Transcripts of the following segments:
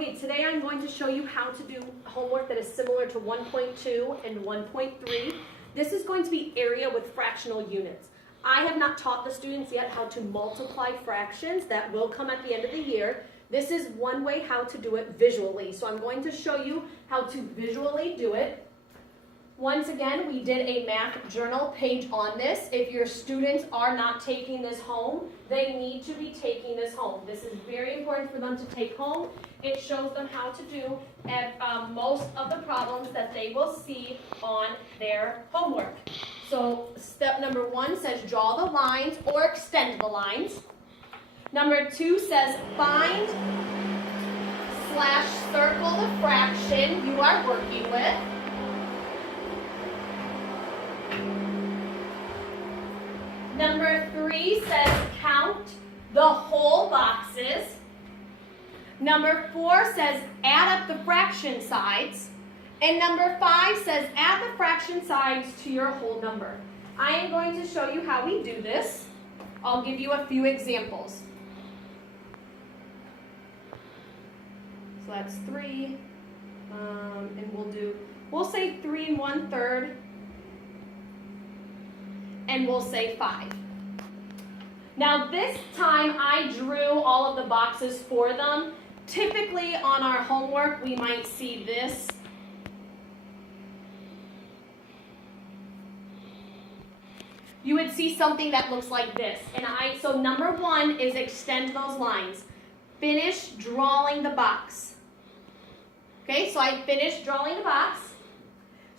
Okay, today I'm going to show you how to do homework that is similar to 1.2 and 1.3. This is going to be area with fractional units. I have not taught the students yet how to multiply fractions. That will come at the end of the year. This is one way how to do it visually. So I'm going to show you how to visually do it. Once again, we did a math journal page on this. If your students are not taking this home, they need to be taking this home. This is very important for them to take home. It shows them how to do most of the problems that they will see on their homework. So step number 1 says draw the lines or extend the lines. Number 2 says find / circle the fraction you are working with. Number 3 says count the whole boxes. Number 4 says add up the fraction sides. And number 5 says add the fraction sides to your whole number. I am going to show you how we do this. I'll give you a few examples. So that's 3, and we'll say 3 1/3. And we'll say 5. Now this time I drew all of the boxes for them. Typically on our homework we might see this. You would see something that looks like this. So number 1 is extend those lines. Finish drawing the box. Okay, so I finished drawing the box.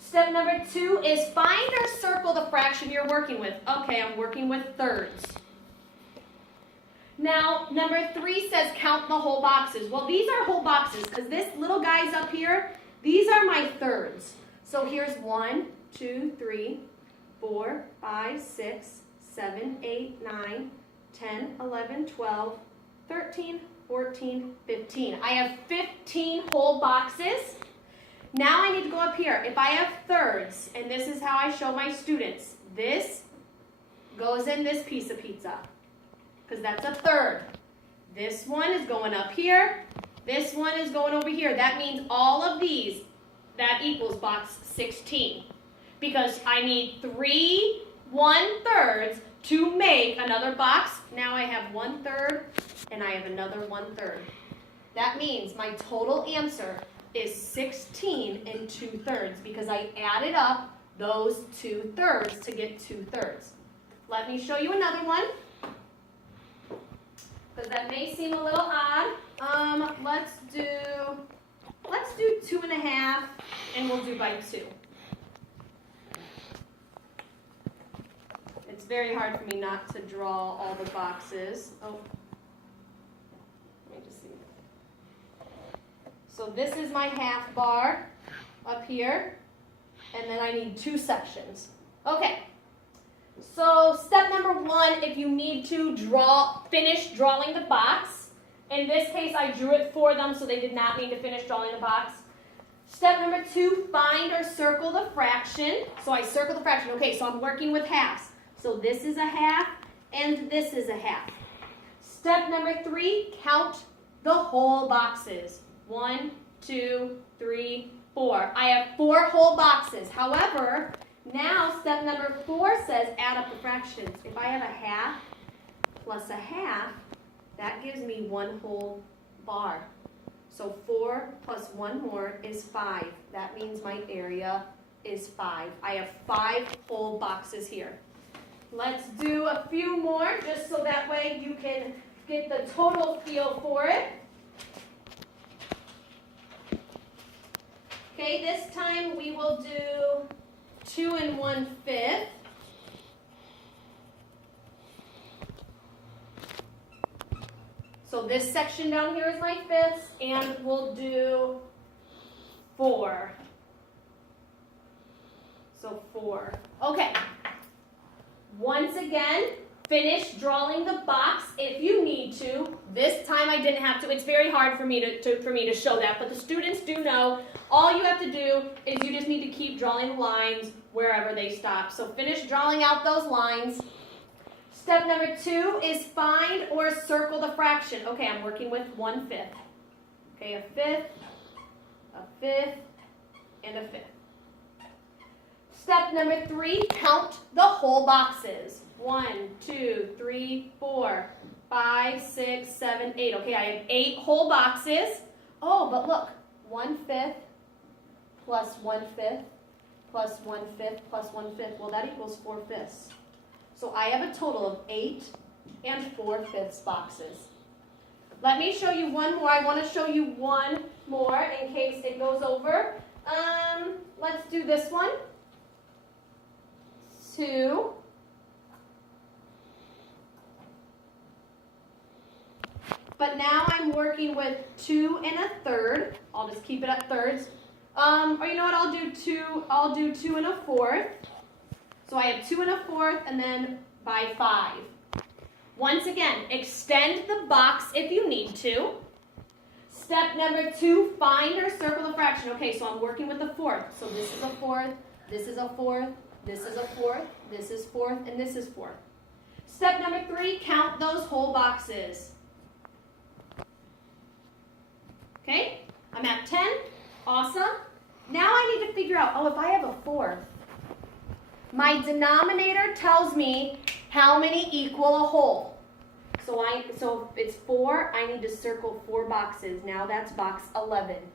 Step number 2 is find or circle the fraction you're working with. Okay, I'm working with thirds. Now, number 3 says count the whole boxes. Well, these are whole boxes because this little guy's up here, these are my thirds. So here's 1, 2, 3, 4, 5, 6, 7, 8, 9, 10, 11, 12, 13, 14, 15. I have 15 whole boxes. Now I need to go up here. If I have thirds, and this is how I show my students, this goes in this piece of pizza, because that's a third. This one is going up here. This one is going over here. That means all of these, that equals box 16, because I need 3 1/3 to make another box. Now I have 1/3, and I have another 1/3. That means my total answer is 16 2/3 because I added up those 2/3 to get 2/3. Let me show you another one because that may seem a little odd. Let's do 2 1/2 and we'll do by 2. It's very hard for me not to draw all the boxes. Oh. So this is my half bar up here, and then I need 2 sections. Okay, so step number 1, if you need to finish drawing the box. In this case, I drew it for them, so they did not need to finish drawing the box. Step number 2, find or circle the fraction. So I circle the fraction. Okay, so I'm working with halves. So this is a half, and this is a half. Step number 3, count the whole boxes. 1, 2, 3, 4. I have 4 whole boxes. However, now step number 4 says add up the fractions. If I have a half plus a half, that gives me 1 whole bar. So 4 plus 1 more is 5. That means my area is 5. I have 5 whole boxes here. Let's do a few more just so that way you can get the total feel for it. Okay, this time we will do 2 1/5. So this section down here is my fifths, and we'll do 4. So 4. Okay. Once again, finish drawing the box if you need to. This time I didn't have to. It's very hard for me to show that, but the students do know. All you have to do is you just need to keep drawing lines wherever they stop. So finish drawing out those lines. Step number 2 is find or circle the fraction. Okay, I'm working with 1/5. Okay, a fifth, and a fifth. Step number 3, count the whole boxes. 1, 2, 3, 4, 5, 6, 7, 8. Okay, I have 8 whole boxes. Oh, but look, 1/5 plus 1/5 plus 1/5 plus 1/5. Well, that equals 4/5. So I have a total of 8 and 4/5 boxes. Let me show you one more. I want to show you one more in case it goes over. Let's do this one. 2. But now I'm working with 2 1/3. I'll just keep it at thirds. Or you know what? I'll do 2 1/4. So I have 2 1/4 and then by 5. Once again, extend the box if you need to. Step number 2, find or circle the fraction. Okay, so I'm working with the fourth. So this is a fourth, this is a fourth, this is a fourth, this is fourth, and this is fourth. Step number 3, count those whole boxes. Okay, I'm at 10. Awesome. Now I need to figure out, if I have a fourth, my denominator tells me how many equal a whole. So if it's 4, I need to circle 4 boxes. Now that's box 11.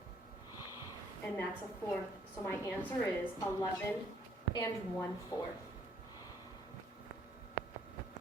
And that's a fourth. So my answer is 11 and 1/4.